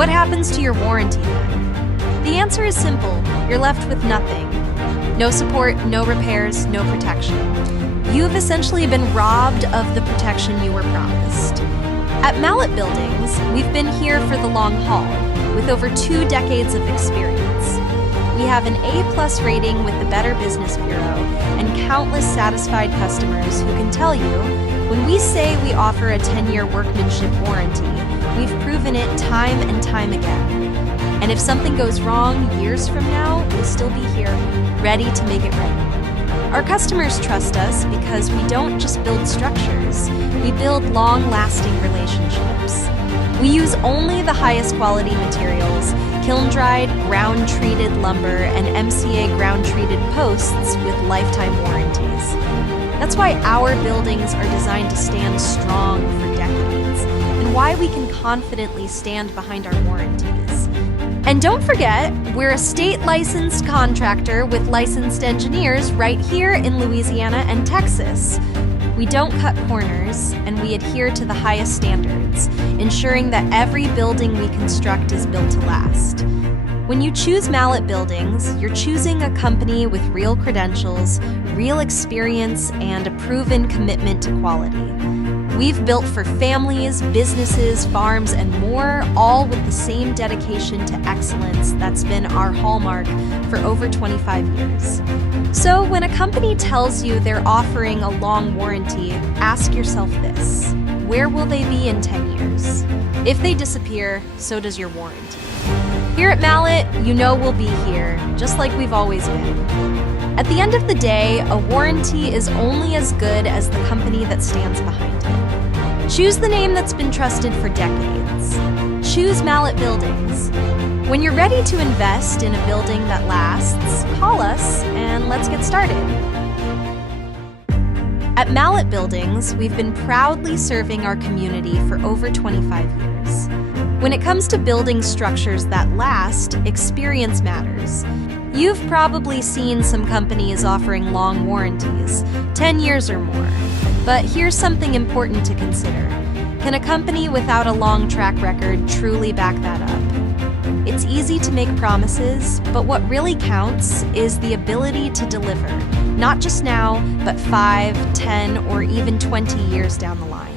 What happens to your warranty then? The answer is simple. You're left with nothing. No support, no repairs, no protection. You've essentially been robbed of the protection you were promised. At Mallett Buildings, we've been here for the long haul, with over 2 decades of experience. We have an A+ rating with the Better Business Bureau and countless satisfied customers who can tell you, when we say we offer a 10-year workmanship warranty, we've proven it time and time again. And if something goes wrong years from now, we'll still be here, ready to make it right. Our customers trust us because we don't just build structures, we build long-lasting relationships. We use only the highest quality materials, kiln-dried, ground-treated lumber, and MCA ground-treated posts with lifetime warranties. That's why our buildings are designed to stand strong for decades, and why we can confidently stand behind our warranties. And don't forget, we're a state-licensed contractor with licensed engineers right here in Louisiana and Texas. We don't cut corners, and we adhere to the highest standards, ensuring that every building we construct is built to last. When you choose Mallett Buildings, you're choosing a company with real credentials, real experience, and a proven commitment to quality. We've built for families, businesses, farms, and more, all with the same dedication to excellence that's been our hallmark for over 25 years. So when a company tells you they're offering a long warranty, ask yourself this: where will they be in 10 years? If they disappear, so does your warranty. Here at Mallett, you know we'll be here, just like we've always been. At the end of the day, a warranty is only as good as the company that stands behind it. Choose the name that's been trusted for decades. Choose Mallett Buildings. When you're ready to invest in a building that lasts, call us and let's get started. At Mallett Buildings, we've been proudly serving our community for over 25 years. When it comes to building structures that last, experience matters. You've probably seen some companies offering long warranties, 10 years or more. But here's something important to consider. Can a company without a long track record truly back that up? It's easy to make promises, but what really counts is the ability to deliver, not just now, but 5, 10, or even 20 years down the line.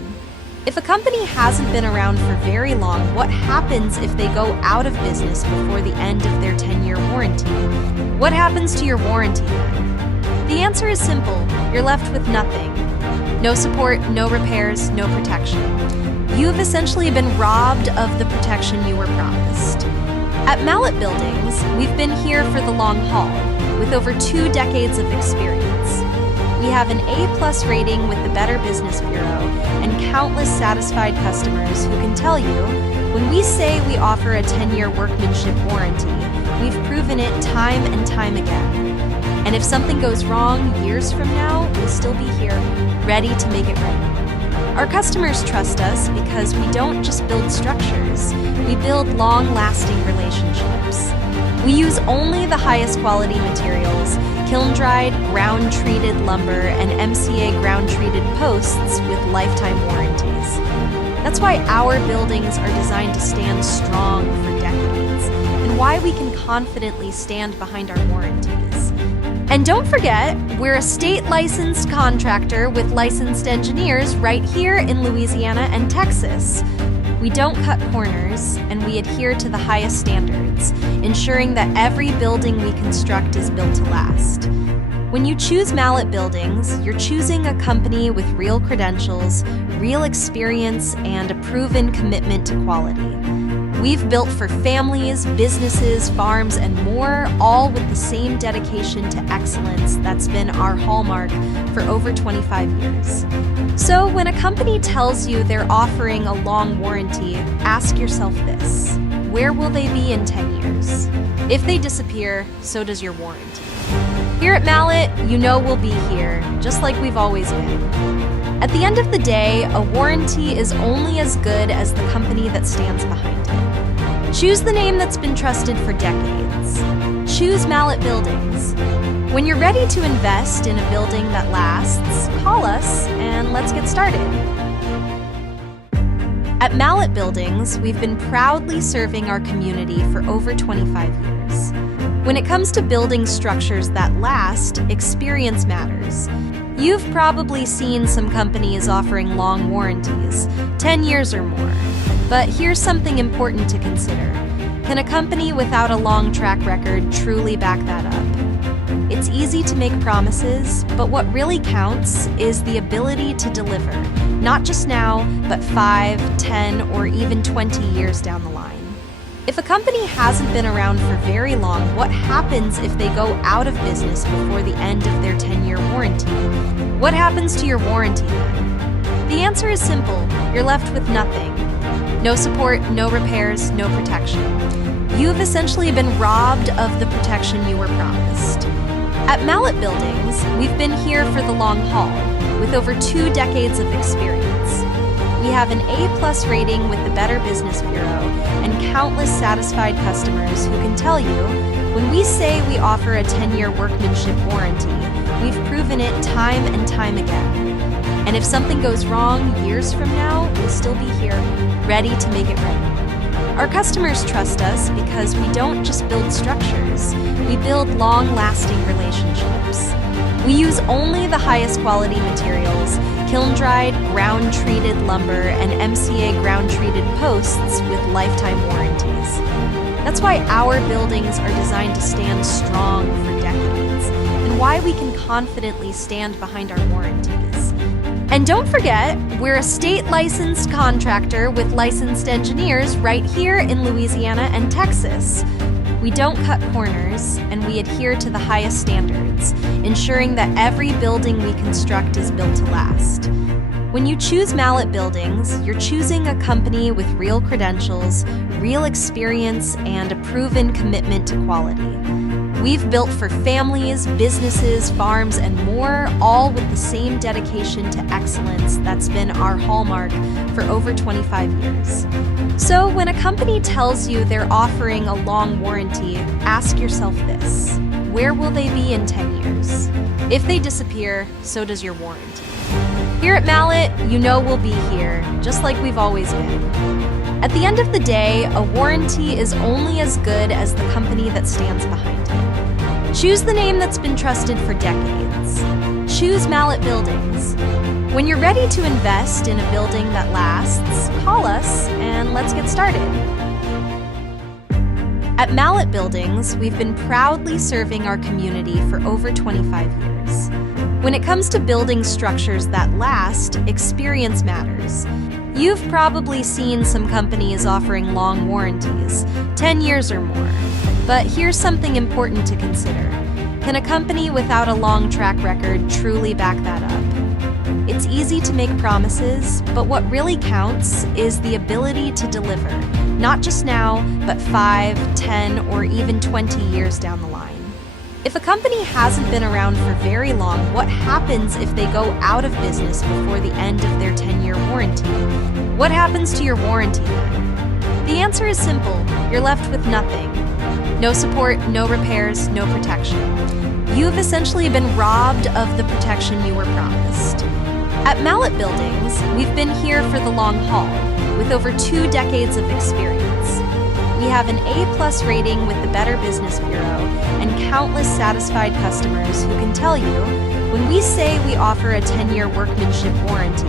If a company hasn't been around for very long, what happens if they go out of business before the end of their 10-year warranty? What happens to your warranty then? The answer is simple. You're left with nothing. No support, no repairs, no protection. You've essentially been robbed of the protection you were promised. At Mallett Buildings, we've been here for the long haul, with over 2 decades of experience. We have an A+ rating with the Better Business Bureau and countless satisfied customers who can tell you, when we say we offer a 10-year workmanship warranty, we've proven it time and time again. And if something goes wrong years from now, we'll still be here, ready to make it right. Our customers trust us because we don't just build structures, we build long-lasting relationships. We use only the highest quality materials, kiln-dried, ground-treated lumber, and MCA ground-treated posts with lifetime warranties. That's why our buildings are designed to stand strong for decades, and why we can confidently stand behind our warranties. And don't forget, we're a state-licensed contractor with licensed engineers right here in Louisiana and Texas. We don't cut corners, and we adhere to the highest standards, ensuring that every building we construct is built to last. When you choose Mallett Buildings, you're choosing a company with real credentials, real experience, and a proven commitment to quality. We've built for families, businesses, farms, and more, all with the same dedication to excellence that's been our hallmark for over 25 years. So when a company tells you they're offering a long warranty, ask yourself this: where will they be in 10 years? If they disappear, so does your warranty. Here at Mallett, you know we'll be here, just like we've always been. At the end of the day, a warranty is only as good as the company that stands behind it. Choose the name that's been trusted for decades. Choose Mallett Buildings. When you're ready to invest in a building that lasts, call us and let's get started. At Mallett Buildings, we've been proudly serving our community for over 25 years. When it comes to building structures that last, experience matters. You've probably seen some companies offering long warranties, 10 years or more. But here's something important to consider. Can a company without a long track record truly back that up? It's easy to make promises, but what really counts is the ability to deliver, not just now, but 5, 10, or even 20 years down the line. If a company hasn't been around for very long, what happens if they go out of business before the end of their 10-year warranty? What happens to your warranty then? The answer is simple. You're left with nothing. No support, no repairs, no protection. You've essentially been robbed of the protection you were promised. At Mallett Buildings, we've been here for the long haul, with over 2 decades of experience. We have an A+ rating with the Better Business Bureau and countless satisfied customers who can tell you, when we say we offer a 10-year workmanship warranty, we've proven it time and time again. And if something goes wrong years from now, we'll still be here, ready to make it right. Our customers trust us because we don't just build structures, we build long-lasting relationships. We use only the highest quality materials, kiln-dried, ground-treated lumber, and MCA ground-treated posts with lifetime warranties. That's why our buildings are designed to stand strong for decades, and why we can confidently stand behind our warranties. And don't forget, we're a state-licensed contractor with licensed engineers right here in Louisiana and Texas. We don't cut corners, and we adhere to the highest standards, ensuring that every building we construct is built to last. When you choose Mallett Buildings, you're choosing a company with real credentials, real experience, and a proven commitment to quality. We've built for families, businesses, farms, and more, all with the same dedication to excellence that's been our hallmark for over 25 years. So when a company tells you they're offering a long warranty, ask yourself this: where will they be in 10 years? If they disappear, so does your warranty. Here at Mallett, you know we'll be here, just like we've always been. At the end of the day, a warranty is only as good as the company that stands behind it. Choose the name that's been trusted for decades. Choose Mallett Buildings. When you're ready to invest in a building that lasts, call us and let's get started. At Mallett Buildings, we've been proudly serving our community for over 25 years. When it comes to building structures that last, experience matters. You've probably seen some companies offering long warranties, 10 years or more. But here's something important to consider. Can a company without a long track record truly back that up? It's easy to make promises, but what really counts is the ability to deliver, not just now, but 5, 10, or even 20 years down the line. If a company hasn't been around for very long, what happens if they go out of business before the end of their 10-year warranty? What happens to your warranty then? The answer is simple. You're left with nothing. No support, no repairs, no protection. You've essentially been robbed of the protection you were promised. At Mallett Buildings, we've been here for the long haul, with over 2 decades of experience. We have an A+ rating with the Better Business Bureau and countless satisfied customers who can tell you, when we say we offer a 10-year workmanship warranty,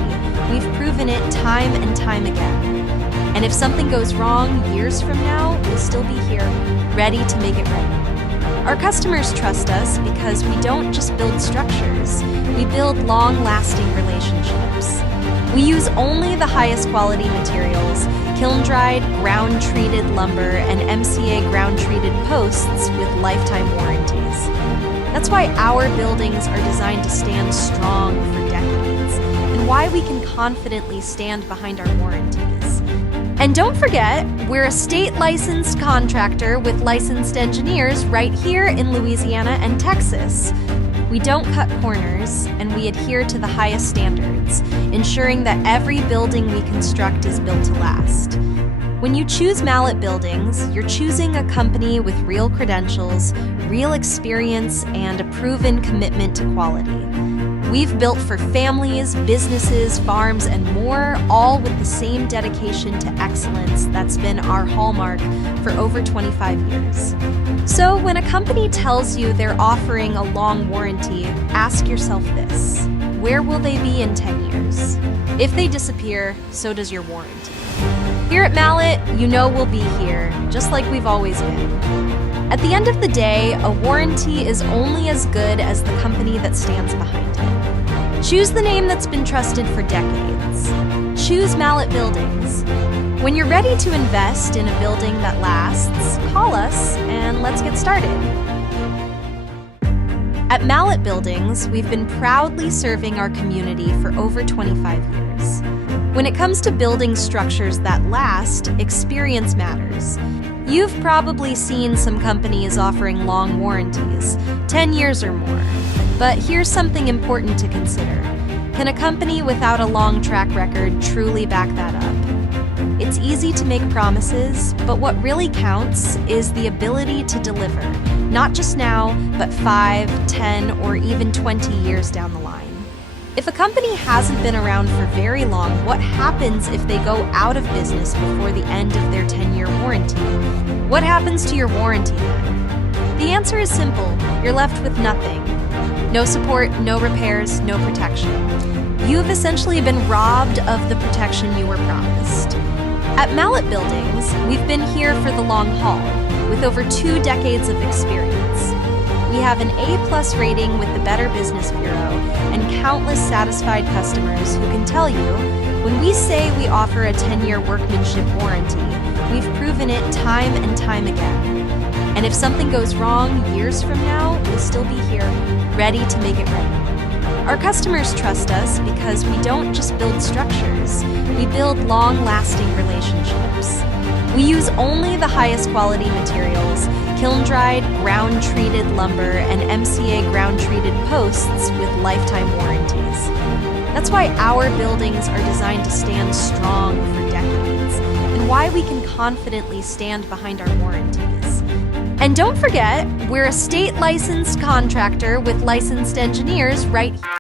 we've proven it time and time again. And if something goes wrong years from now, we'll still be here, ready to make it right. Our customers trust us because we don't just build structures, we build long-lasting relationships. We use only the highest quality materials, kiln-dried, ground-treated lumber, and MCA ground-treated posts with lifetime warranties. That's why our buildings are designed to stand strong for decades, and why we can confidently stand behind our warranties. And don't forget, we're a state-licensed contractor with licensed engineers right here in Louisiana and Texas. We don't cut corners, and we adhere to the highest standards, ensuring that every building we construct is built to last. When you choose Mallett Buildings, you're choosing a company with real credentials, real experience, and a proven commitment to quality. We've built for families, businesses, farms, and more, all with the same dedication to excellence that's been our hallmark for over 25 years. So when a company tells you they're offering a long warranty, ask yourself this: where will they be in 10 years? If they disappear, so does your warranty. Here at Mallett, you know we'll be here, just like we've always been. At the end of the day, a warranty is only as good as the company that stands behind it. Choose the name that's been trusted for decades. Choose Mallett Buildings. When you're ready to invest in a building that lasts, call us and let's get started. At Mallett Buildings, we've been proudly serving our community for over 25 years. When it comes to building structures that last, experience matters. You've probably seen some companies offering long warranties, 10 years or more. But here's something important to consider. Can a company without a long track record truly back that up? It's easy to make promises, but what really counts is the ability to deliver, not just now, but 5, 10, or even 20 years down the line. If a company hasn't been around for very long, what happens if they go out of business before the end of their 10-year warranty? What happens to your warranty then? The answer is simple. You're left with nothing. No support, no repairs, no protection. You've essentially been robbed of the protection you were promised. At Mallett Buildings, we've been here for the long haul, with over 2 decades of experience. We have an A+ rating with the Better Business Bureau and countless satisfied customers who can tell you, when we say we offer a 10-year workmanship warranty, we've proven it time and time again. And if something goes wrong years from now, we'll still be here, ready to make it right. Our customers trust us because we don't just build structures, we build long-lasting relationships. We use only the highest quality materials, kiln-dried, ground-treated lumber, and MCA ground-treated posts with lifetime warranties. That's why our buildings are designed to stand strong for decades, and why we can confidently stand behind our warranties. And don't forget, we're a state-licensed contractor with licensed engineers right here.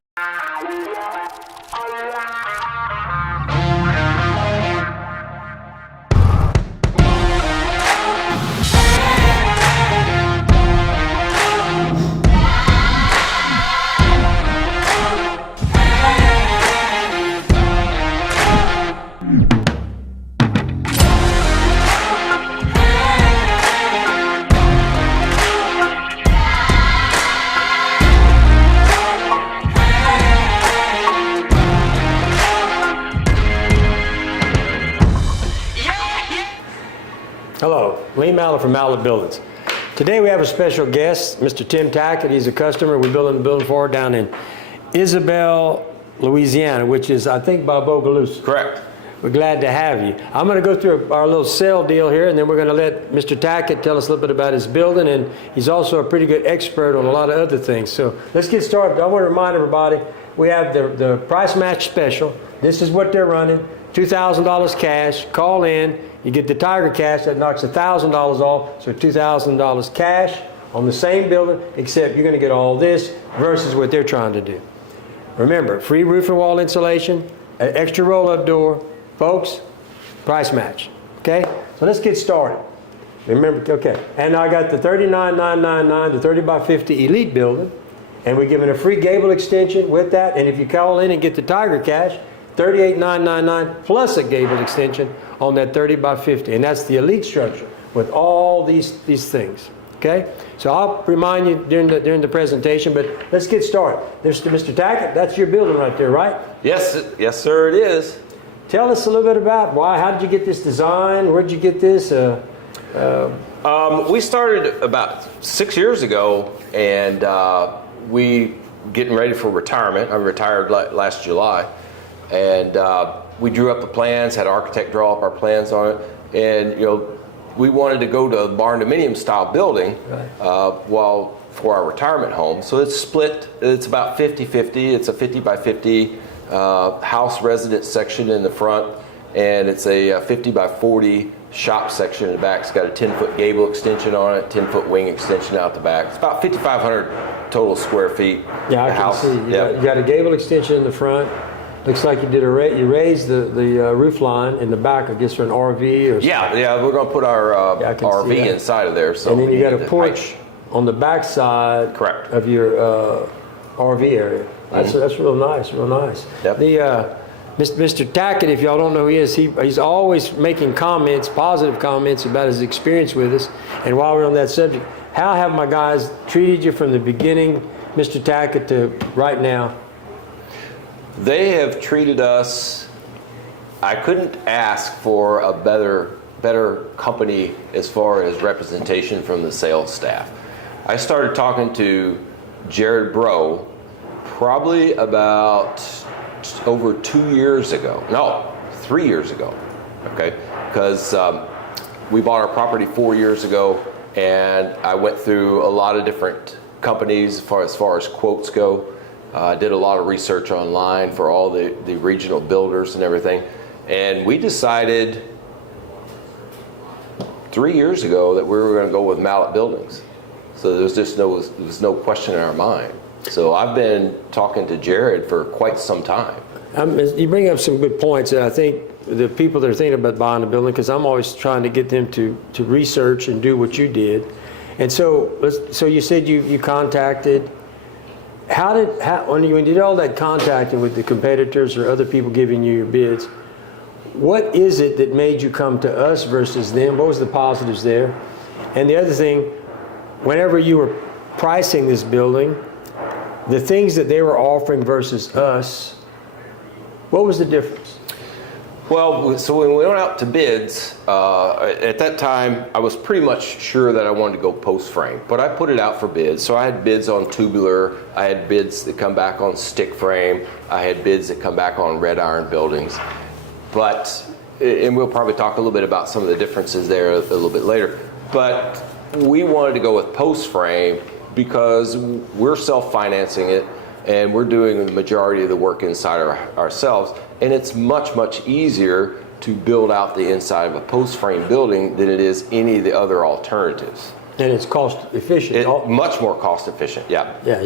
Hello, Lee Mallett from Mallett Buildings. Today we have a special guest, Mr. Tim Tackett. He's a customer. We're building the building for down in Isabel, Louisiana, which is, I think, by Bogalusa. Correct. We're glad to have you. I'm going to go through our little sale deal here, and then we're going to let Mr. Tackett tell us a little bit about his building, and he's also a pretty good expert on a lot of other things. So let's get started. I want to remind everybody, we have the price match special. This is what they're running, $2,000 cash. Call in. You get the Tiger Cash, that knocks $1,000 off, so $2,000 cash on the same building, except you're going to get all this versus what they're trying to do. Remember, free roof and wall insulation, an extra roll-up door. Folks, price match, okay? So let's get started. Remember, okay, and I got the $39,999, the 30 by 50 Elite building, and we're giving a free gable extension with that, and if you call in and get the Tiger Cash, $38,999 plus a gable extension on that 30 by 50, and that's the Elite structure with all these things. Okay, so I'll remind you during the presentation, but let's get started. There's Mr. Tackett. That's your building right there, right? Yes, sir, it is. Tell us a little bit about how did you get this design? Where'd you get this? We started about 6 years ago, and we getting ready for retirement. I retired last July. And we drew up the plans, had an architect draw up our plans on it, and we wanted to go to a barn dominium style building, right, for our retirement home. So it's split. It's about 50-50. It's a 50 by 50 house residence section in the front, and it's a 50 by 40 shop section in the back. It's got a 10-foot gable extension on it, 10-foot wing extension out the back. It's about 5,500 total square feet. Yeah, I the can house. see. You got a gable extension in the front. Looks like you did you raised the roof line in the back, I guess, for an RV or something. Yeah, we're going to put our Yeah, I can see RV that. inside of there. So And then you we got need a the porch height. on the back side Correct. of your RV area. That's real nice, real nice. Yep. Mr. Tackett, if y'all don't know who he is, he's always making comments, positive comments about his experience with us. And while we're on that subject, how have my guys treated you from the beginning, Mr. Tackett, to right now? They have treated us, I couldn't ask for a better company as far as representation from the sales staff. I started talking to Jared Bro probably about over 2 years ago. No, 3 years ago, okay? Because we bought our property 4 years ago, and I went through a lot of different companies as far as quotes go. I did a lot of research online for all the regional builders and everything. And we decided 3 years ago that we were going to go with Mallett Buildings. So there was no question in our mind. So I've been talking to Jared for quite some time. You bring up some good points, and I think the people that are thinking about buying a building, because I'm always trying to get them to research and do what you did. And so you said you contacted. When you did all that contacting with the competitors or other people giving you your bids, what is it that made you come to us versus them? What was the positives there? And the other thing, whenever you were pricing this building, the things that they were offering versus us, what was the difference? Well, so when we went out to bids, at that time, I was pretty much sure that I wanted to go post frame, but I put it out for bids. So I had bids on tubular, I had bids that come back on stick frame, I had bids that come back on red iron buildings. And we'll probably talk a little bit about some of the differences there a little bit later. But we wanted to go with post frame because we're self-financing it, and we're doing the majority of the work inside ourselves. And it's much, much easier to build out the inside of a post frame building than it is any of the other alternatives. And it's cost efficient. Much more cost efficient, yeah. Yeah.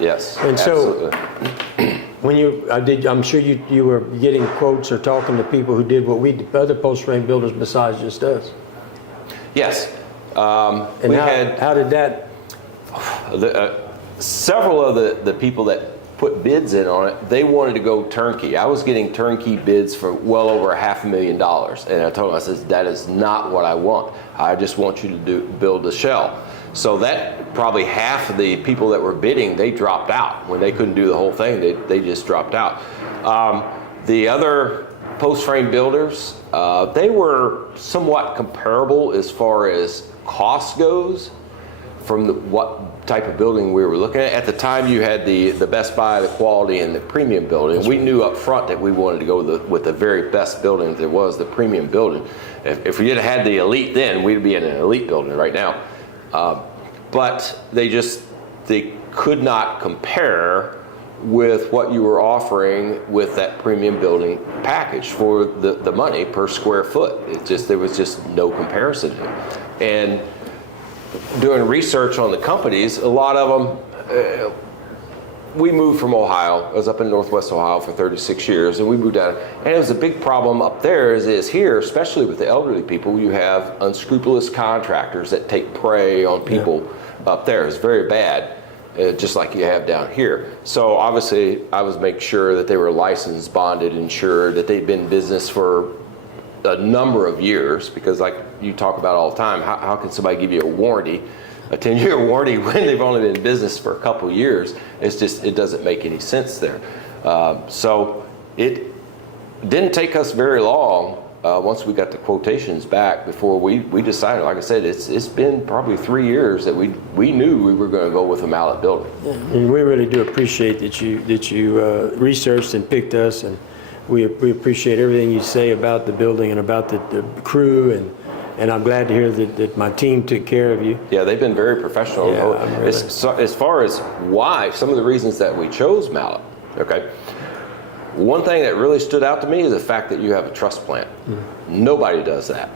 Yes, And absolutely. so, when I'm sure you were getting quotes or talking to people who did what we did, other post frame builders besides just us. Yes. And how did that? Several of the people that put bids in on it, they wanted to go turnkey. I was getting turnkey bids for well over $500,000, and I told them, I said, that is not what I want. I just want you to build a shell. So that probably half of the people that were bidding, they dropped out. When they couldn't do the whole thing, they just dropped out. The other post frame builders, they were somewhat comparable as far as cost goes from what type of building we were looking at. At the time, you had the Best Buy, the quality, and the premium building. We knew up front that we wanted to go with the very best building that there was, the premium building. If we had had the elite then, we'd be in an elite building right now. But they could not compare with what you were offering with that premium building package for the money per square foot. There was just no comparison. And doing research on the companies, a lot of them, we moved from Ohio. I was up in Northwest Ohio for 36 years, and we moved down. And it was a big problem up there as it is here, especially with the elderly people. You have unscrupulous contractors that take prey on people up there. It's very bad, just like you have down here. So obviously, I was making sure that they were licensed, bonded, insured, that they'd been in business for a number of years, because like you talk about all the time, how can somebody give you a warranty, a 10-year warranty, when they've only been in business for a couple of years? It doesn't make any sense there. So it didn't take us very long once we got the quotations back before we decided. Like I said, it's been probably 3 years that we knew we were going to go with a Mallett building. Yeah. And we really do appreciate that you researched and picked us, and we appreciate everything you say about the building and about the crew, and I'm glad to hear that my team took care of you. Yeah, they've been very professional. Yeah, really. As far as why, some of the reasons that we chose Mallett, okay? One thing that really stood out to me is the fact that you have a truss plant. Nobody does that.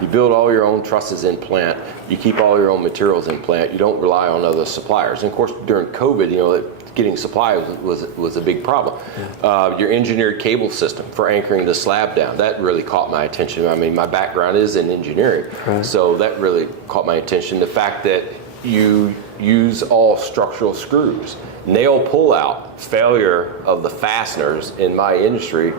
You build all your own trusses in plant. You keep all your own materials in plant. You don't rely on other suppliers. And of course, during COVID, getting supply was a big problem. Your engineered cable system for anchoring the slab down, that really caught my attention. I mean, my background is in engineering, so that really caught my attention. The fact that you use all structural screws. Nail pull-out, failure of the fasteners in my industry,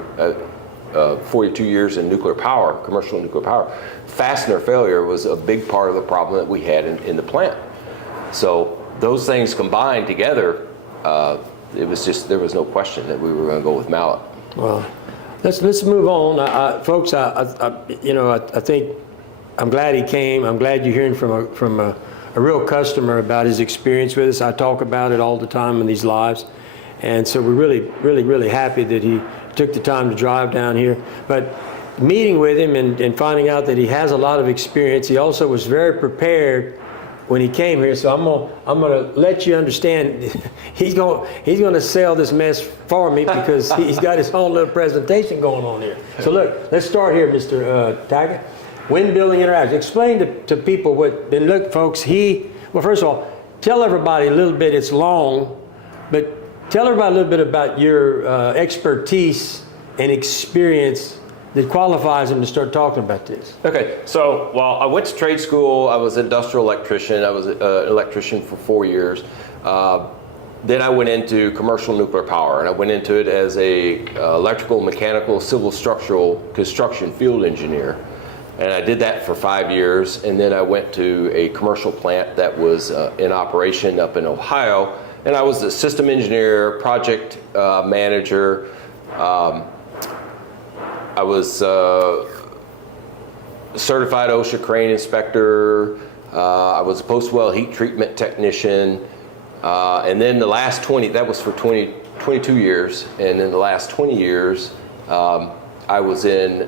42 years in nuclear power, commercial nuclear power, fastener failure was a big part of the problem that we had in the plant. So those things combined together, there was no question that we were going to go with Mallett. Well, let's move on, folks. I think I'm glad he came. I'm glad you're hearing from a real customer about his experience with us. I talk about it all the time in these lives, and so we're really happy that he took the time to drive down here. But meeting with him and finding out that he has a lot of experience, he also was very prepared when he came here. So I'm gonna let you understand he's gonna sell this mess for me because he's got his own little presentation going on here. So look, let's start here, Mr. Tackett. Wind Building Interaction. Explain to people what. And look, folks. Well, first of all, tell everybody a little bit. It's long, but tell everybody a little bit about your expertise and experience that qualifies him to start talking about this. Okay, so I went to trade school. I was an industrial electrician. I was an electrician for 4 years. Then I went into commercial nuclear power, and I went into it as a electrical, mechanical, civil, structural construction field engineer. And I did that for 5 years, and then I went to a commercial plant that was in operation up in Ohio, and I was a system engineer, project manager. I was certified OSHA crane inspector. I was a post-well heat treatment technician. And then the last that was for 22 years, and in the last 20 years, I was in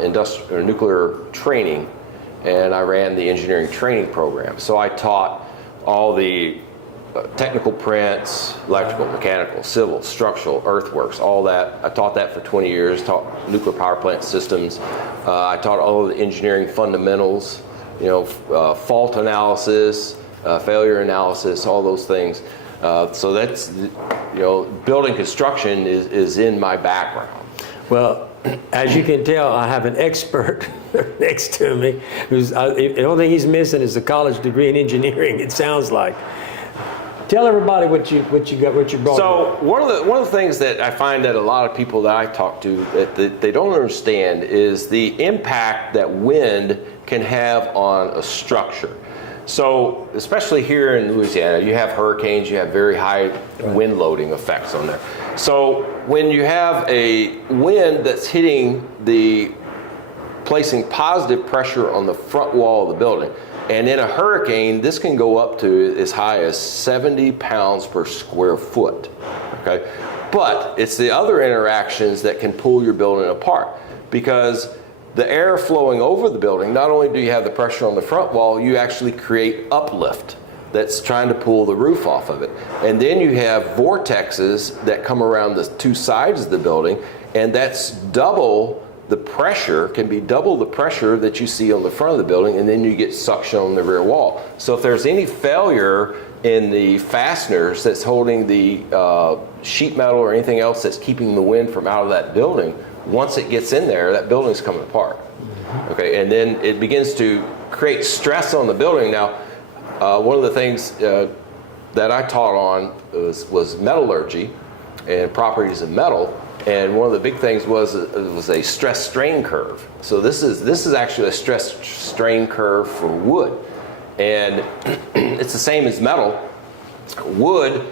industrial nuclear training, and I ran the engineering training program. So I taught all the technical prints, electrical, mechanical, civil, structural, earthworks, all that. I taught that for 20 years, taught nuclear power plant systems. I taught all of the engineering fundamentals, fault analysis, failure analysis, all those things. So that's, building construction is in my background. Well, as you can tell, I have an expert next to me who's, the only thing he's missing is a college degree in engineering, it sounds like. Tell everybody what you brought. So one of the things that I find that a lot of people that I talk to that they don't understand is the impact that wind can have on a structure. So especially here in Louisiana, you have hurricanes, you have very high wind loading effects on there. So when you have a wind that's placing positive pressure on the front wall of the building, and in a hurricane, this can go up to as high as 70 pounds per square foot, okay? But it's the other interactions that can pull your building apart, because the air flowing over the building, not only do you have the pressure on the front wall, you actually create uplift that's trying to pull the roof off of it. And then you have vortexes that come around the two sides of the building, and that's double the pressure, can be double the pressure that you see on the front of the building, and then you get suction on the rear wall. So if there's any failure in the fasteners that's holding the sheet metal or anything else that's keeping the wind from out of that building, once it gets in there, that building's coming apart. Okay, and then it begins to create stress on the building. Now, one of the things that I taught on was metallurgy and properties of metal. And one of the big things was a stress strain curve. So this is actually a stress strain curve for wood, and it's the same as metal. Wood,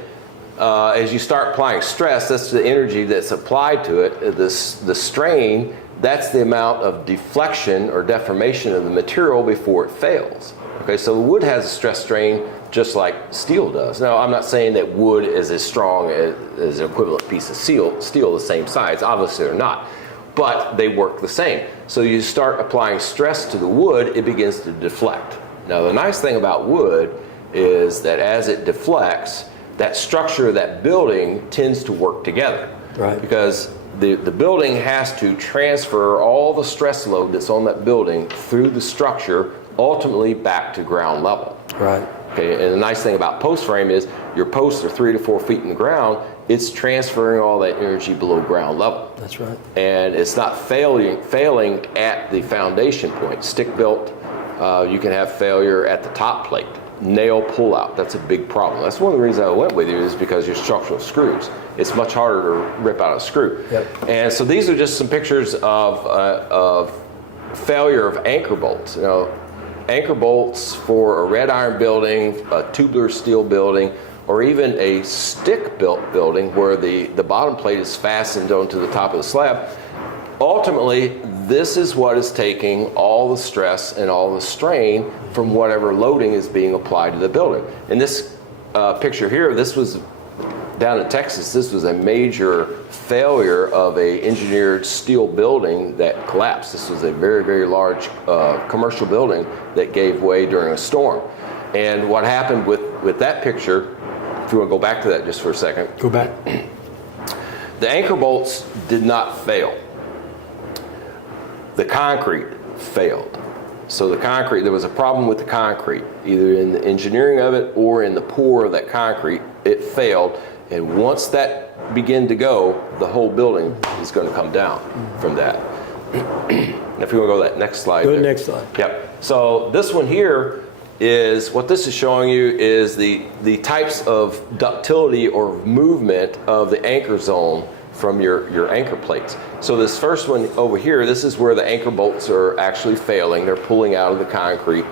as you start applying stress, that's the energy that's applied to it. The strain, that's the amount of deflection or deformation of the material before it fails. Okay, so wood has a stress strain just like steel does. Now, I'm not saying that wood is as strong as an equivalent piece of steel the same size. Obviously, they're not, but they work the same. So you start applying stress to the wood, it begins to deflect. Now, the nice thing about wood is that as it deflects, that structure of that building tends to work together. Right. Because the building has to transfer all the stress load that's on that building through the structure, ultimately back to ground level. Right. Okay, and the nice thing about post frame is your posts are 3 to 4 feet in the ground. It's transferring all that energy below ground level. That's right. And it's not failing at the foundation point. Stick built, you can have failure at the top plate. Nail pull out, that's a big problem. That's one of the reasons I went with you, is because your structural screws. It's much harder to rip out a screw. Yep. And so these are just some pictures of failure of anchor bolts. You know, anchor bolts for a red iron building, a tubular steel building, or even a stick-built building where the bottom plate is fastened onto the top of the slab. Ultimately, this is what is taking all the stress and all the strain from whatever loading is being applied to the building. In this picture here, this was down in Texas. This was a major failure of a engineered steel building that collapsed. This was a very, very large commercial building that gave way during a storm. And what happened with that picture, if you want to go back to that just for a second. Go back. The anchor bolts did not fail. The concrete failed. So the concrete, there was a problem with the concrete, either in the engineering of it or in the pour of that concrete. It failed. And once that began to go, the whole building is going to come down from that. If you want to go to that next slide. Go to the next slide. Yep. So this one here is, what this is showing you is the types of ductility or movement of the anchor zone from your anchor plates. So this first one over here, this is where the anchor bolts are actually failing. They're pulling out of the concrete.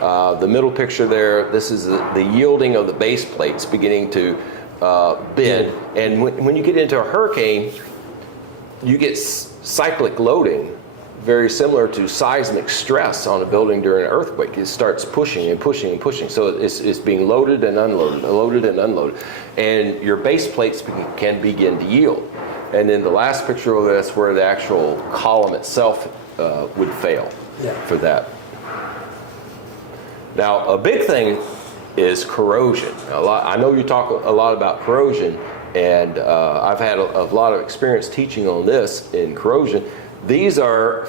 The middle picture there, this is the yielding of the base plates beginning to bend. And when you get into a hurricane, you get cyclic loading, very similar to seismic stress on a building during an earthquake. It starts pushing and pushing and pushing. So it's being loaded and unloaded, loaded and unloaded. And your base plates can begin to yield. And then the last picture of this, where the actual column itself would fail for that. Now, a big thing is corrosion. I know you talk a lot about corrosion, and I've had a lot of experience teaching on this in corrosion. These are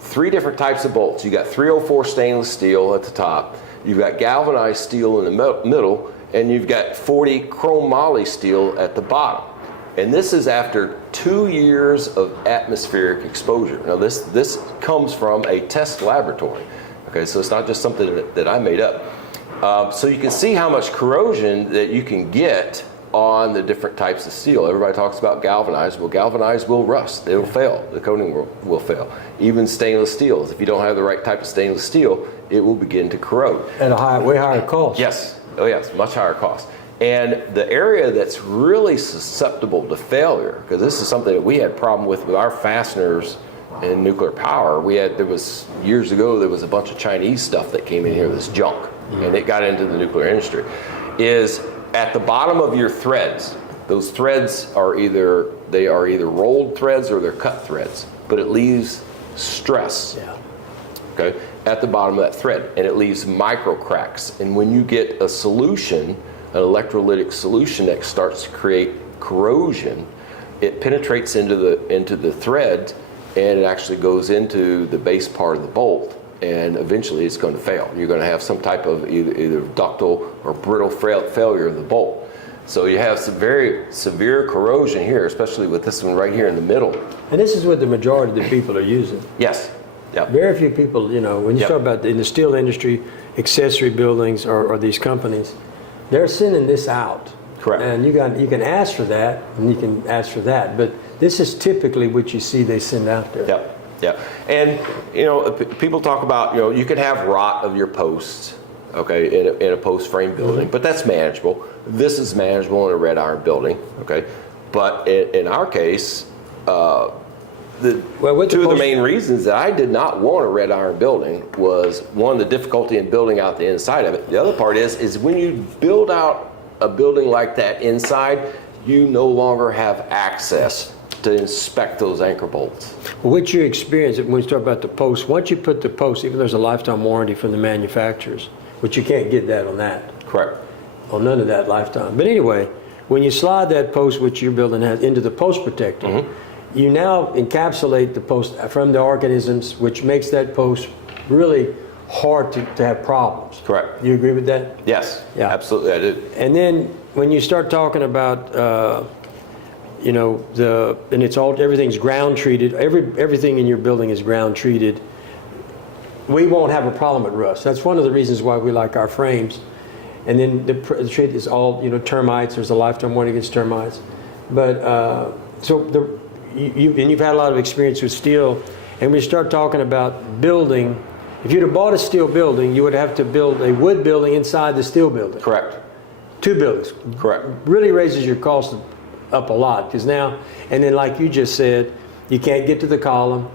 3 different types of bolts. You got 304 stainless steel at the top, you've got galvanized steel in the middle, and you've got 40 chrome moly steel at the bottom. And this is after 2 years of atmospheric exposure. Now this comes from a test laboratory. Okay, so it's not just something that I made up. So you can see how much corrosion that you can get on the different types of steel. Everybody talks about galvanized. Well, galvanized will rust. It'll fail. The coating will fail. Even stainless steels. If you don't have the right type of stainless steel, it will begin to corrode. At a way higher cost. Yes. Oh yes, much higher cost. And the area that's really susceptible to failure, because this is something that we had problem with our fasteners in nuclear power. There was years ago, there was a bunch of Chinese stuff that came in here, this junk, and it got into the nuclear industry, is at the bottom of your threads. Those threads are either rolled threads or they're cut threads, but it leaves stress. Okay, at the bottom of that thread, and it leaves micro cracks. And when you get a solution, an electrolytic solution that starts to create corrosion, it penetrates into the thread, and it actually goes into the base part of the bolt, and eventually it's going to fail. You're going to have some type of either ductile or brittle failure of the bolt. So you have some very severe corrosion here, especially with this one right here in the middle. And this is what the majority of the people are using. Yes. Yep. Very few people, when you talk about in the steel industry, accessory buildings or these companies, they're sending this out. Correct. And you can ask for that, and you can ask for that, but this is typically what you see they send out there. Yep. Yeah, and people talk about you can have rot of your posts, okay, in a post frame building, but that's manageable. This is manageable in a red iron building, okay, but in our case, two of the main reasons that I did not want a red iron building was, one, the difficulty in building out the inside of it. The other part is when you build out a building like that inside, you no longer have access to inspect those anchor bolts. What you experience when you talk about the post, once you put the post, even there's a lifetime warranty from the manufacturers, but you can't get that on that. Correct. On none of that lifetime. But anyway, when you slide that post, which your building has, into the post protector, you now encapsulate the post from the organisms, which makes that post really hard to have problems. Correct. You agree with that? Yes. Yeah. Absolutely, I do. And then when you start talking about, you know, and it's all, everything's ground treated. Everything in your building is ground treated. We won't have a problem with rust. That's one of the reasons why we like our frames. And then the treat is all, you know, termites. There's a lifetime warning against termites. But you've had a lot of experience with steel. And we start talking about building. If you'd have bought a steel building, you would have to build a wood building inside the steel building. Correct. 2 buildings. Correct. Really raises your cost up a lot, because now, and then like you just said, you can't get to the column,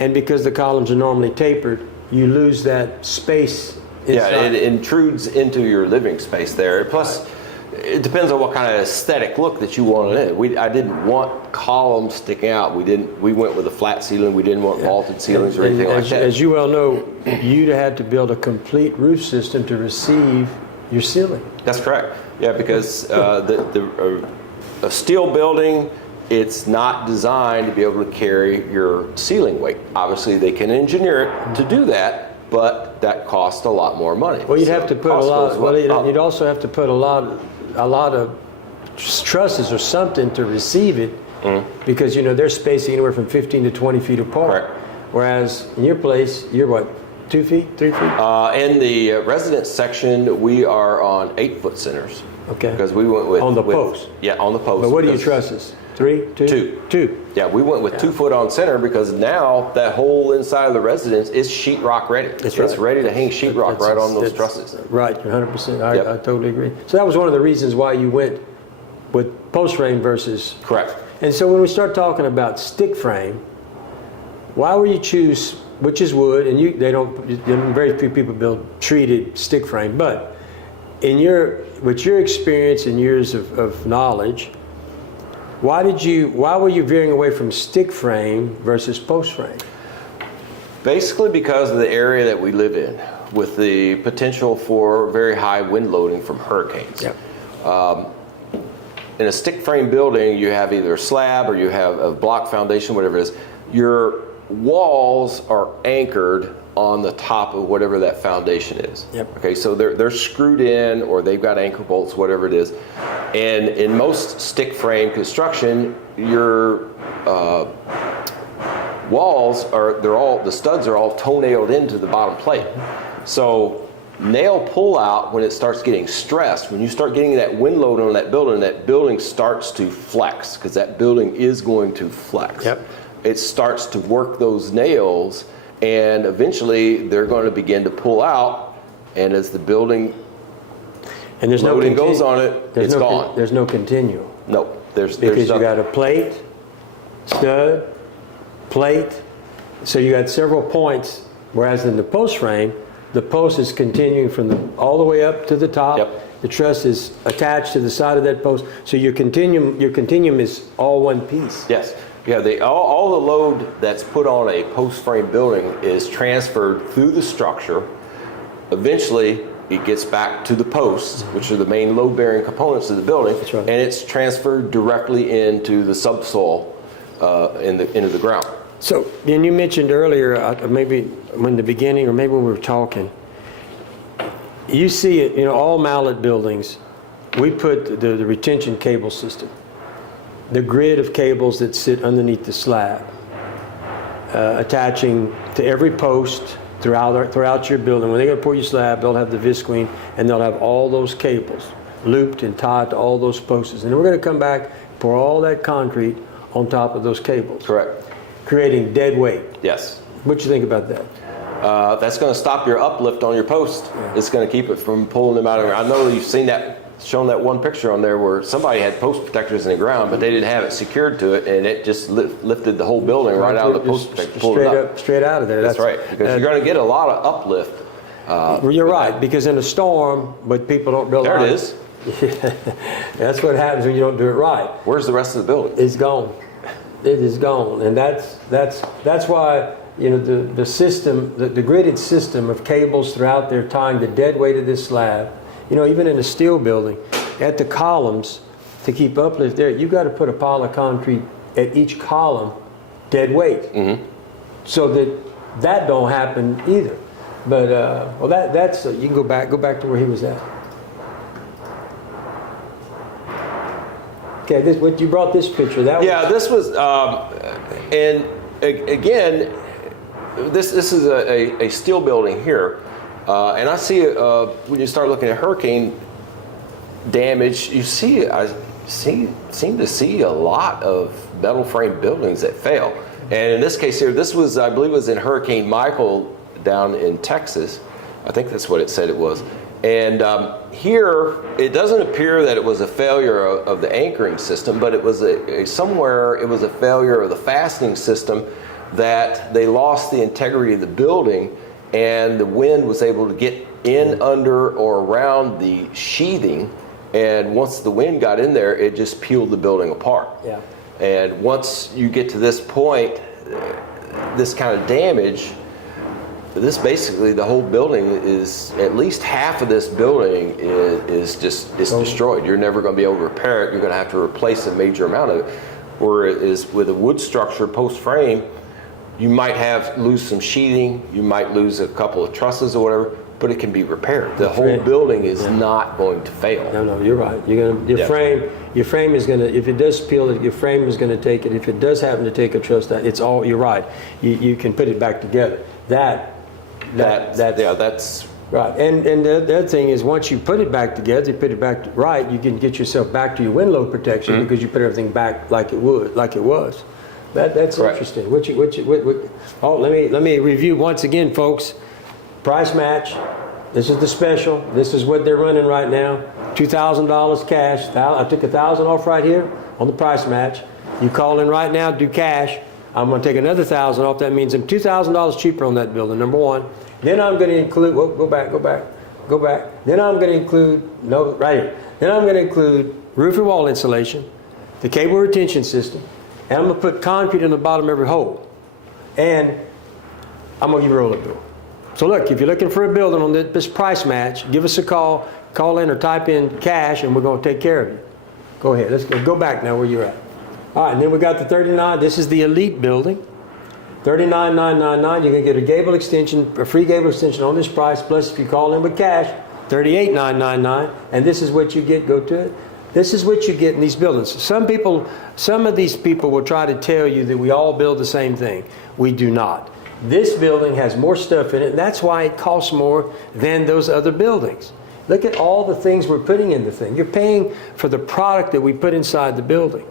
and because the columns are normally tapered, you lose that space inside. Yeah, it intrudes into your living space there. Plus, it depends on what kind of aesthetic look that you wanted in. I didn't want columns sticking out. We went with a flat ceiling. We didn't want vaulted ceilings or anything like that. As you well know, you'd had to build a complete roof system to receive your ceiling. That's correct. Yeah, because a steel building, it's not designed to be able to carry your ceiling weight. Obviously, they can engineer it to do that, but that costs a lot more money. Well, you'd have to put a lot. Well, you'd also have to put a lot of trusses or something to receive it, because you know they're spacing anywhere from 15 to 20 feet apart. Correct. Whereas in your place, you're what, 2 feet, 3 feet? In the residence section, we are on 8-foot centers. Okay. Because we went with on the post. Yeah, on the post. But what are your trusses? 3, 2? 2. Yeah, we went with 2 foot on center because now that whole inside of the residence is sheetrock ready. It's ready to hang sheetrock right on those trusses. Right, 100%. I totally agree. So that was one of the reasons why you went with post frame versus. Correct. And so when we start talking about stick frame, why would you choose, which is wood, and very few people build treated stick frame, but with your experience and years of knowledge, why were you veering away from stick frame versus post frame? Basically because of the area that we live in, with the potential for very high wind loading from hurricanes. Yep. In a stick frame building, you have either a slab or you have a block foundation, whatever it is. Your walls are anchored on the top of whatever that foundation is. Yep. Okay, so they're screwed in, or they've got anchor bolts, whatever it is. And in most stick frame construction, your walls the studs are all toe-nailed into the bottom plate. So nail pull out, when it starts getting stressed, when you start getting that wind load on that building starts to flex, because that building is going to flex. Yep. It starts to work those nails, and eventually they're going to begin to pull out, and as the building and there's loading goes on it, it's gone. There's no continuum. No, there's Because nothing. you got a plate, stud, plate, so you got several points, whereas in the post frame, the post is continuing all the way up to the top. Yep. The truss is attached to the side of that post, so your continuum is all one piece. Yes. Yeah, all the load that's put on a post frame building is transferred through the structure. Eventually, it gets back to the posts, which are the main load bearing components of the building, That's right. and it's transferred directly into the subsoil into the ground. So, and you mentioned earlier, maybe in the beginning, or maybe when we were talking, you see it, all Mallett buildings, we put the retention cable system, the grid of cables that sit underneath the slab, attaching to every post throughout your building. When they're going to pour your slab, they'll have the visqueen, and they'll have all those cables looped and tied to all those posts. And then we're going to come back, pour all that concrete on top of those cables. Correct. Creating dead weight. Yes. What do you think about that? That's going to stop your uplift on your post. Yeah. It's going to keep it from pulling them out of there. I know you've shown that one picture on there where somebody had post protectors in the ground, but they didn't have it secured to it, and it just lifted the whole building right out of the post protector. Straight out of there. That's right, because you're going to get a lot of uplift. Well, you're right, because in a storm, but people don't realize. There it is. That's what happens when you don't do it right. Where's the rest of the building? It's gone. It is gone, and that's why the system, the gridded system of cables throughout there tying the dead weight of this slab. Even in a steel building, at the columns, to keep uplift there, you've got to put a pile of concrete at each column dead weight. So that don't happen either. But well, that's you can go back to where he was at. Okay, this what you brought this picture. That Yeah, this was, and again, this is a steel building here, and I see when you start looking at hurricane damage, I seem to see a lot of metal frame buildings that fail. And in this case here, this was, I believe, it was in Hurricane Michael down in Texas. I think that's what it said it was. And here, it doesn't appear that it was a failure of the anchoring system, but it was somewhere it was a failure of the fastening system, that they lost the integrity of the building, and the wind was able to get in, under, or around the sheathing. And once the wind got in there, it just peeled the building apart. Yeah. And once you get to this point, this kind of damage, this basically the whole building is, at least half of this building is destroyed. You're never going to be able to repair it. You're going to have to replace a major amount of it. Whereas with a wood structure post frame, you might lose some sheathing, you might lose a couple of trusses or whatever, but it can be repaired. The whole building is not going to fail. No, you're right. Your frame is gonna, if it does peel, your frame is gonna take it. If it does happen to take a truss down, it's all. You're right. You can put it back together. That's right. And the other thing is, once you put it back together, you put it back right, you can get yourself back to your wind load protection because you put everything back like it was. That's interesting. Let me review once again, folks. Price match. This is the special. This is what they're running right now. $2,000 cash. I took $1,000 off right here on the price match. You call in right now, do cash. I'm going to take another $1,000 off. That means I'm $2,000 cheaper on that building. Number one. Then I'm going to include. Go back. Then I'm going to include right here. Then I'm going to include roof and wall insulation, the cable retention system, and I'm going to put concrete in the bottom of every hole. And I'm going to give you a roll-up door. So look, if you're looking for a building on this price match, give us a call in or type in cash, and we're going to take care of you. Go ahead. Let's go back now where you're at. All right, and then we got the 39. This is the Elite building. $39,999. You can get a gable extension, a free gable extension on this price. Plus, if you call in with cash, $38,999. And this is what you get. Go to it. This is what you get in these buildings. Some of these people will try to tell you that we all build the same thing. We do not. This building has more stuff in it, and that's why it costs more than those other buildings. Look at all the things we're putting in the thing. You're paying for the product that we put inside the building.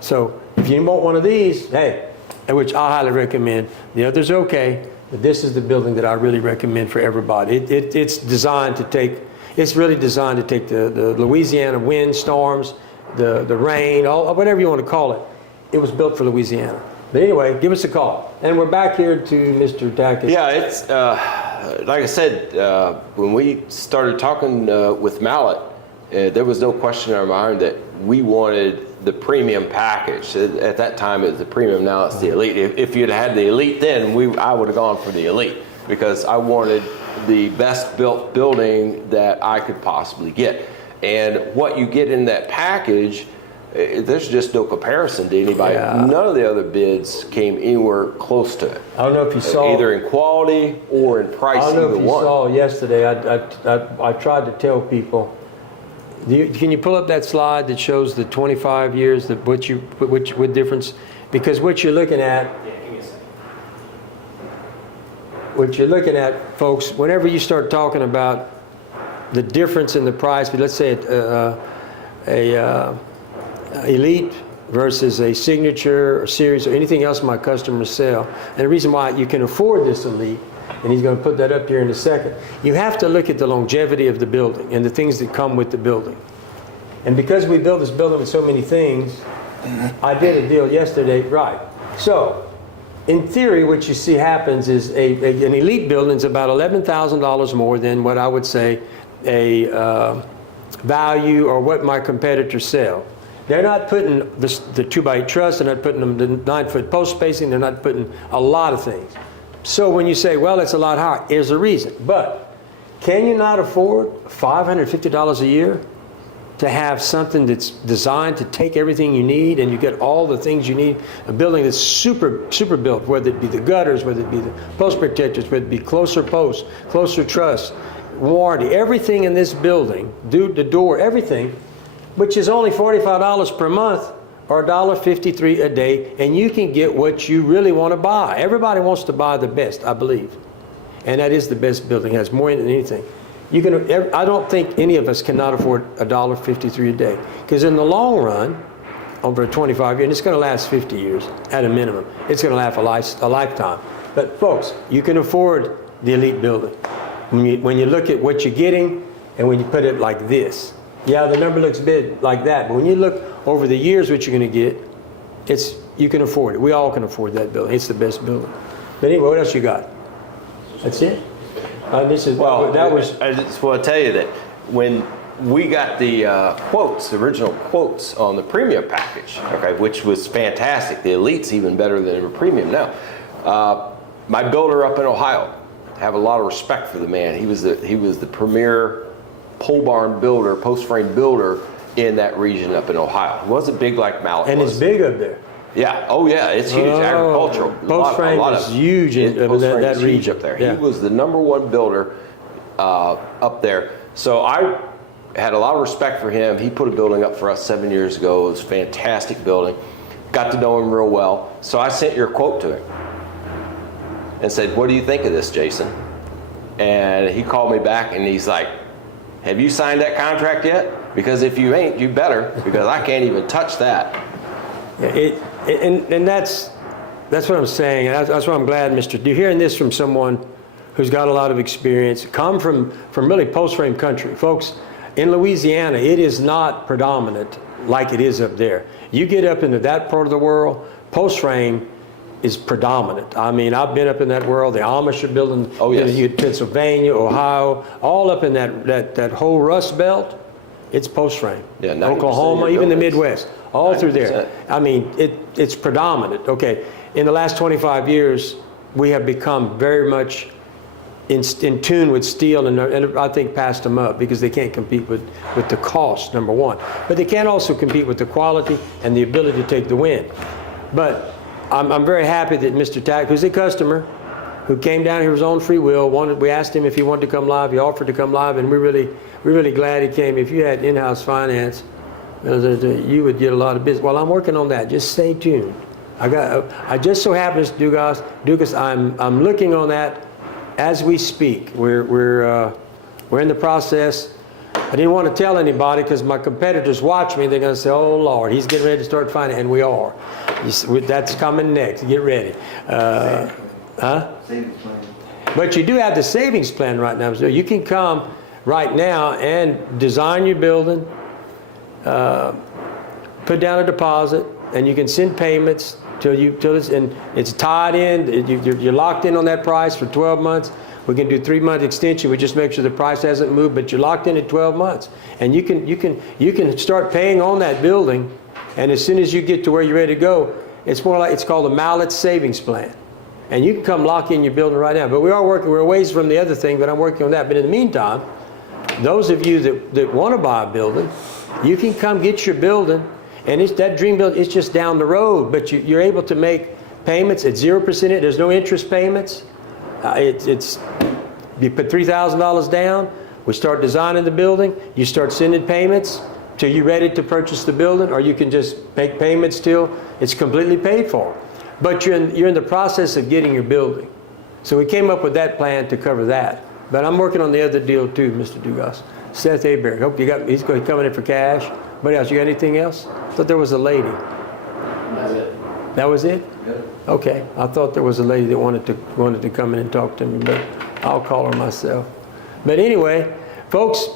So if you want one of these, hey, which I highly recommend. The others are okay, but this is the building that I really recommend for everybody. It's designed to take. It's really designed to take the Louisiana wind storms, the rain, whatever you want to call it. It was built for Louisiana. But anyway, give us a call. And we're back here to Mr. Tackett. Yeah, it's like I said, when we started talking with Mallett, there was no question in our mind that we wanted the premium package. At that time, it was the premium. Now it's the Elite. If you'd had the Elite then, I would have gone for the Elite because I wanted the best built building that I could possibly get. And what you get in that package, there's just no comparison to anybody. Yeah. None of the other bids came anywhere close to it. I don't know if you saw either in quality or in price. I don't know if you saw yesterday. I tried to tell people. Can you pull up that slide that shows the 25 years? What difference? Because what you're looking at. What you're looking at, folks. Whenever you start talking about the difference in the price, let's say Elite versus a Signature or Series or anything else my customers sell. And the reason why you can afford this Elite, and he's going to put that up here in a second, you have to look at the longevity of the building and the things that come with the building. And because we built this building with so many things, I did a deal yesterday, right. So, in theory, what you see happens is an Elite building is about $11,000 more than what I would say a value or what my competitors sell. They're not putting the 2x8 truss, they're not putting them the 9-foot post spacing, they're not putting a lot of things. So when you say, well, it's a lot higher, there's a reason. But can you not afford $550 a year to have something that's designed to take everything you need, and you get all the things you need. A building that's super built, whether it be the gutters, whether it be the post protectors, whether it be closer posts, closer truss, warranty, everything in this building, the door, everything, which is only $45 per month or $1.53 a day, and you can get what you really want to buy. Everybody wants to buy the best, I believe, and that is the best building. It has more than anything. I don't think any of us cannot afford $1.53 a day, because in the long run, over a 25 year, and it's going to last 50 years at a minimum. It's going to last a lifetime. But folks, you can afford the elite building when you look at what you're getting, and when you put it like this. Yeah, the number looks big like that, but when you look over the years what you're going to get, you can afford it. We all can afford that building. It's the best building. But anyway, what else you got? That's it. This is I just want to tell you that when we got the quotes, the original quotes on the premium package, okay, which was fantastic. The elite's even better than the premium now. My builder up in Ohio, I have a lot of respect for the man. He was the premier pole barn builder, post frame builder in that region up in Ohio. It wasn't big like Mallett and was. It's big up there. Yeah. Oh, yeah. It's huge. Agricultural. Post frame is huge in that region up there. Yeah. He was the #1 builder up there. So I had a lot of respect for him. He put a building up for us 7 years ago. It was a fantastic building. Got to know him real well. So I sent your quote to him and said, "What do you think of this, Jason?" And he called me back and he's like, "Have you signed that contract yet? Because if you ain't, you better, because I can't even touch that." And that's what I'm saying, and that's why I'm glad, you're hearing this from someone who's got a lot of experience, come from really post-frame country. Folks, in Louisiana, it is not predominant like it is up there. You get up into that part of the world, post-frame is predominant. I mean, I've been up in that world. The Amish are building, oh, yes. Pennsylvania, Ohio, all up in that whole Rust Belt. It's post-frame. Yeah, Oklahoma, even the Midwest, all 90%. Through there. I mean, it's predominant. Okay, in the last 25 years, we have become very much in tune with steel, and I think passed them up because they can't compete with the cost, number one. But they can't also compete with the quality and the ability to take the win. But I'm very happy that Mr. Tack, who's a customer, who came down here of his own free will, we asked him if he wanted to come live. He offered to come live, and we're really glad he came. If you had in-house finance, you would get a lot of business. Well, I'm working on that. Just stay tuned. I just so happen, Mr. Dugas, I'm looking on that as we speak. We're in the process. I didn't want to tell anybody because my competitors watch me. They're going to say, "Oh Lord, he's getting ready to start finding," and we are. That's coming next. Get ready. Savings plan. But you do have the savings plan right now. So you can come right now and design your building, put down a deposit, and you can send payments till it's tied in. You're locked in on that price for 12 months. We can do 3-month extension. We just make sure the price hasn't moved, but you're locked in at 12 months, and you can start paying on that building. And as soon as you get to where you're ready to go, it's called a Mallett savings plan. And you can come lock in your building right now. But we're a ways from the other thing, but I'm working on that. But in the meantime, those of you that want to buy a building, you can come get your building, and that dream building is just down the road. But you're able to make payments at 0%. There's no interest payments. You put $3,000 down. We start designing the building. You start sending payments till you're ready to purchase the building, or you can just make payments till it's completely paid for. But you're in the process of getting your building. So we came up with that plan to cover that. But I'm working on the other deal too, Mr. Dugas. Seth Aberg. Hope he's coming in for cash. What else? You got anything else? I thought there was a lady. That's it. That was it? Yep. Okay. I thought there was a lady that wanted to come in and talk to me, but I'll call her myself. But anyway, folks,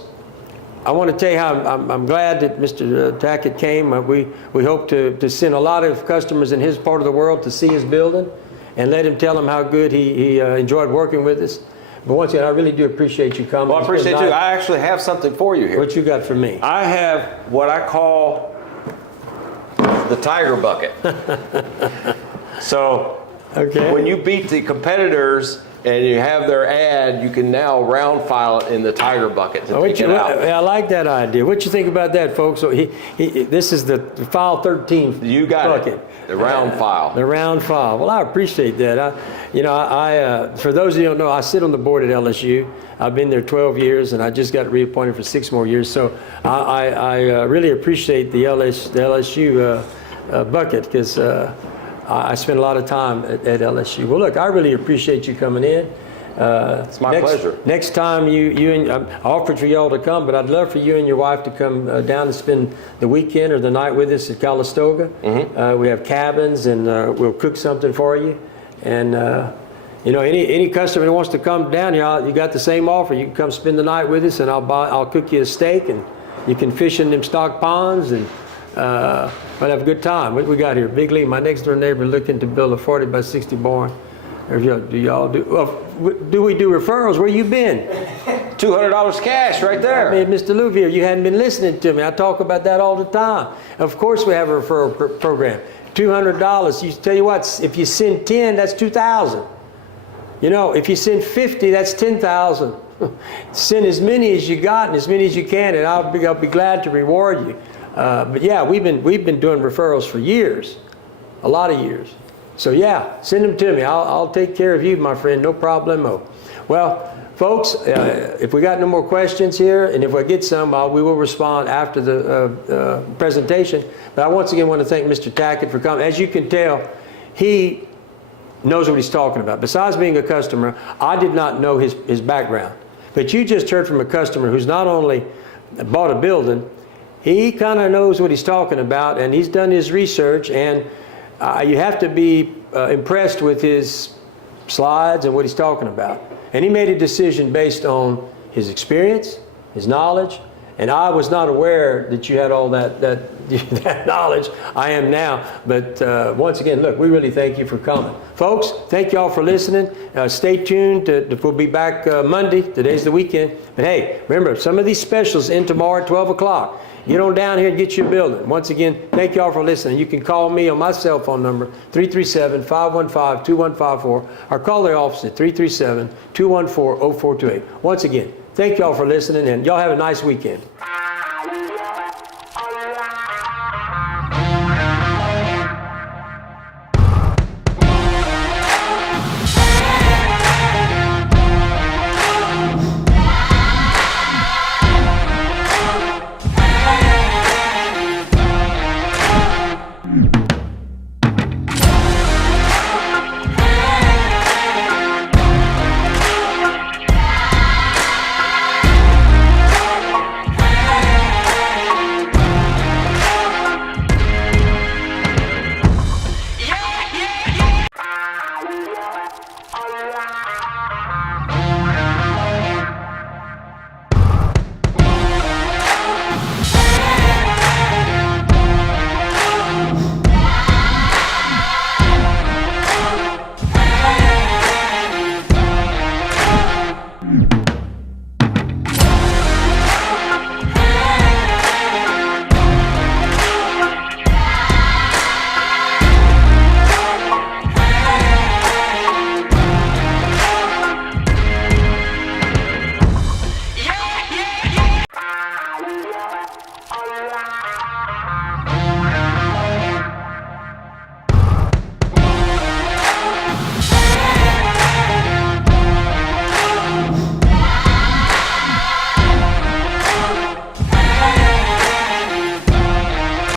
I want to tell you how I'm glad that Mr. Tackett came. We hope to send a lot of customers in his part of the world to see his building and let him tell them how good he enjoyed working with us. But once again, I really do appreciate you coming. Well, I appreciate you. I actually have something for you here. What you got for me? I have what I call the tiger bucket. So okay. When you beat the competitors and you have their ad, you can now round file it in the Tiger bucket to take it out. I like that idea. What you think about that, folks? So this is the file 13 You got bucket. it. The round file. The round file. Well, I appreciate that. For those of you who don't know, I sit on the board at LSU. I've been there 12 years, and I just got reappointed for 6 more years. So I really appreciate the LSU bucket, because I spend a lot of time at LSU. Well, look, I really appreciate you coming in. It's my pleasure. Next time I offered for y'all to come, but I'd love for you and your wife to come down and spend the weekend or the night with us at Calistoga. Mm-hmm. We have cabins, and we'll cook something for you. And any customer that wants to come down here, you got the same offer. You can come spend the night with us, and I'll cook you a steak, and you can fish in them stock ponds, and we'll have a good time. What we got here? Big Lee, my next door neighbor, looking to build a 40 by 60 barn. Do we do referrals? Where you been? $200 cash right there. I mean, Mr. Louvier, you hadn't been listening to me. I talk about that all the time. Of course we have a referral program. $200. You tell you what, if you send 10, that's $2,000. If you send 50, that's $10,000. Send as many as you got and as many as you can, and I'll be glad to reward you. But yeah, we've been doing referrals for years, a lot of years. So yeah, send them to me. I'll take care of you, my friend, no problemo. Well, folks, if we got no more questions here, and if I get some, we will respond after the presentation. But I once again want to thank Mr. Tackett for coming. As you can tell, he knows what he's talking about. Besides being a customer, I did not know his background. But you just heard from a customer who's not only bought a building, he kind of knows what he's talking about, and he's done his research, and you have to be impressed with his slides and what he's talking about. And he made a decision based on his experience, his knowledge, and I was not aware that you had all that knowledge. I am now. But once again, look, we really thank you for coming. Folks, thank you all for listening. Stay tuned. We'll be back Monday. Today's the weekend. But hey, remember, some of these specials end tomorrow at 12 o'clock. Get on down here and get your building. Once again, thank you all for listening. You can call me on my cell phone number, 337-515-2154, or call their office at 337-214-0428. Once again, thank you all for listening, and y'all have a nice weekend.